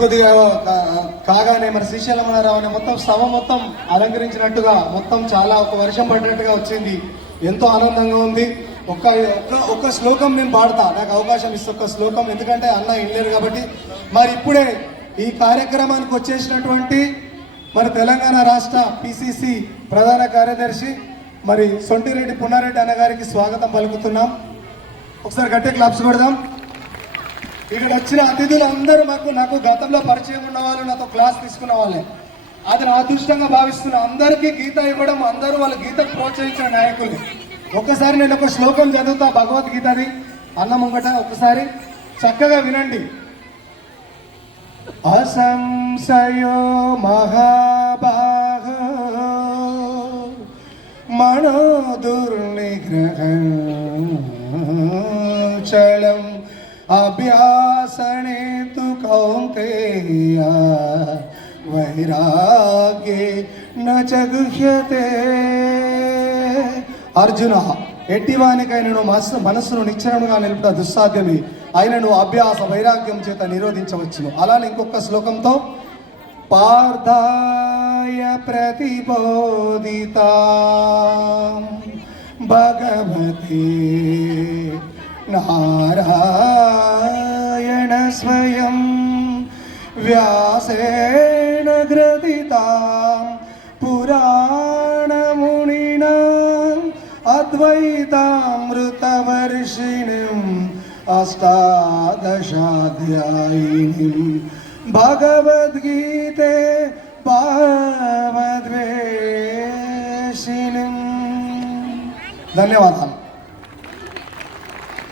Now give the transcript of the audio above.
కొద్దిగా కాగానే మన శ్రీశైలమరావు మొత్తం సభ మొత్తం అలంకరించినట్టుగా మొత్తం చాలా ఒక వర్షం పడినట్టుగా వచ్చింది. ఎంతో ఆనందంగా ఉంది. ఒక్క శ్లోకం నేను పాడతా, నాకు అవకాశం ఇస్తే ఒక్క శ్లోకం, ఎందుకంటే అన్న ఇల్లేరు కాబట్టి. మరి ఇప్పుడే ఈ కార్యక్రమానికి వచ్చేసినటువంటి మన తెలంగాణ రాష్ట్ర పిసిసి ప్రధాన కార్యదర్శి మరి సొంటిరెడ్డి పున్నారెడ్డి అన్న గారికి స్వాగతం పలుకుతున్నాం. ఒకసారి గట్టి క్లాప్స్ కొడదాం. ఇక్కడ వచ్చిన అతిథులు అందరూ నాకు గతంలో పరిచయం ఉన్న వాళ్ళు, నాతో క్లాస్ తీసుకున్న వాళ్ళే. అది నా అదృష్టంగా భావిస్తున్నా. అందరికీ గీత ఇవ్వడం, అందరూ వాళ్ళ గీతకు ప్రోత్సహించిన నాయకులు. ఒక్కసారి నేను ఒక శ్లోకం చదువుతా భగవద్గీతది అన్న ముంగట, ఒకసారి చక్కగా వినండి. అసంశయో మహాభాగ మనో దుర్నిగ్రహం చలం అభ్యాసనే తు కౌంతేయ వైరాగ్యే న జగుహ్యతే. అర్జున, ఎట్టివానికైనను మనస్సును నిశ్చలముగా నిలుపుట దుస్సాధ్యమే, అయినను అభ్యాస వైరాగ్యం చేత నిరోధించవచ్చును. అలానే ఇంకొక శ్లోకంతో పార్థాయ ప్రతిబోధిత భగవతే నారాయణ స్వయం వ్యాసేన గ్రథితాం పురాణమునినా అద్వైతామృతవర్షిణిం అష్టాదశాధ్యాయినిం భగవద్గీతే భావద్వేషిణిం. ధన్యవాదాలు.